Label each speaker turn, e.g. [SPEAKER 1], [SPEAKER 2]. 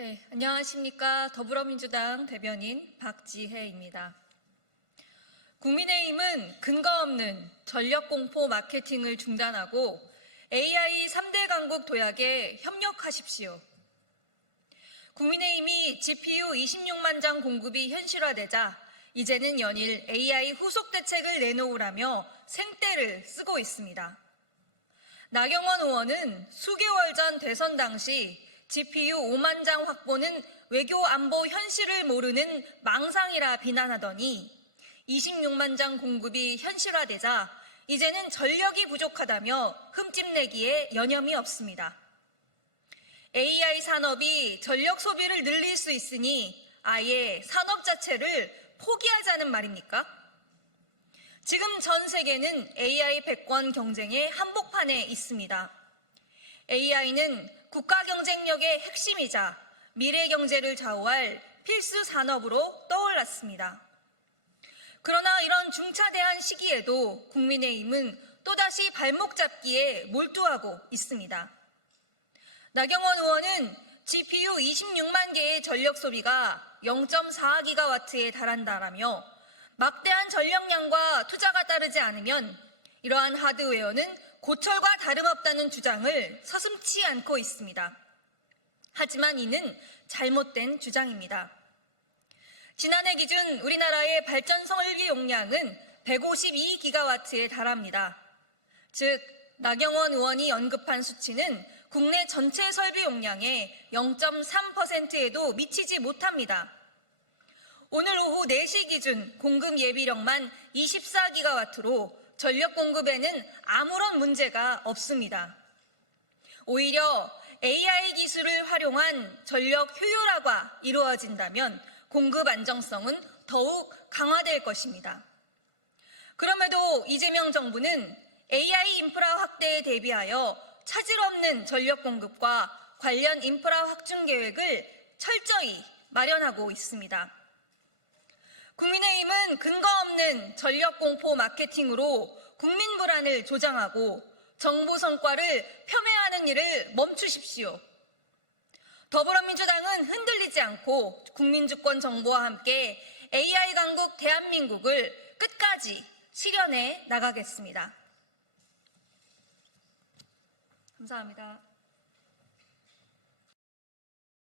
[SPEAKER 1] 네, 안녕하십니까. 더불어민주당 대변인 박지혜입니다. 국민의힘은 근거 없는 전력 공포 마케팅을 중단하고 AI 3대 강국 도약에 협력하십시오. 국민의힘이 GPU 26만 장 공급이 현실화되자 이제는 연일 AI 후속 대책을 내놓으라며 생떼를 쓰고 있습니다. 나경원 의원은 수개월 전 대선 당시 GPU 5만 장 확보는 외교 안보 현실을 모르는 망상이라 비난하더니 26만 장 공급이 현실화되자 이제는 전력이 부족하다며 흠집내기에 여념이 없습니다. AI 산업이 전력 소비를 늘릴 수 있으니 아예 산업 자체를 포기하자는 말입니까? 지금 전 세계는 AI 백권 경쟁의 한복판에 있습니다. AI는 국가 경쟁력의 핵심이자 미래 경제를 좌우할 필수 산업으로 떠올랐습니다. 그러나 이런 중차대한 시기에도 국민의힘은 또다시 발목 잡기에 몰두하고 있습니다. 나경원 의원은 GPU 26만 개의 전력 소비가 0.4기가와트에 달한다라며 막대한 전력량과 투자가 따르지 않으면 이러한 하드웨어는 고철과 다름없다는 주장을 서슴치 않고 있습니다. 하지만 이는 잘못된 주장입니다. 지난해 기준 우리나라의 발전 설비 용량은 152기가와트에 달합니다. 즉, 나경원 의원이 언급한 수치는 국내 전체 설비 용량의 0.3%에도 미치지 못합니다. 오늘 오후 4시 기준 공급 예비력만 24기가와트로 전력 공급에는 아무런 문제가 없습니다. 오히려 AI 기술을 활용한 전력 효율화가 이루어진다면 공급 안정성은 더욱 강화될 것입니다. 그럼에도 이재명 정부는 AI 인프라 확대에 대비하여 차질 없는 전력 공급과 관련 인프라 확충 계획을 철저히 마련하고 있습니다. 국민의힘은 근거 없는 전력 공포 마케팅으로 국민 불안을 조장하고 정부 성과를 폄훼하는 일을 멈추십시오. 더불어민주당은 흔들리지 않고 국민주권 정부와 함께 AI 강국 대한민국을 끝까지 실현해 나가겠습니다. 감사합니다.